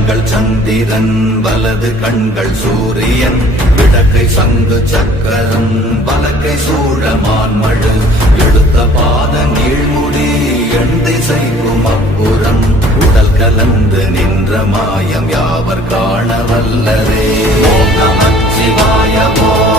கண்கள் சந்திரன் வலது கண்கள் சூரியன் விடக்கை சங்கு சக்கரம் வலக்கை சூழமான்மழு எடுத்த பாத நீழ்முடி எண் திசைக்கும் அப்புறம் உடல் கலந்து நின்ற மாயம் யாவர் காண வல்லரே. ஓம் நமச்சிவாய.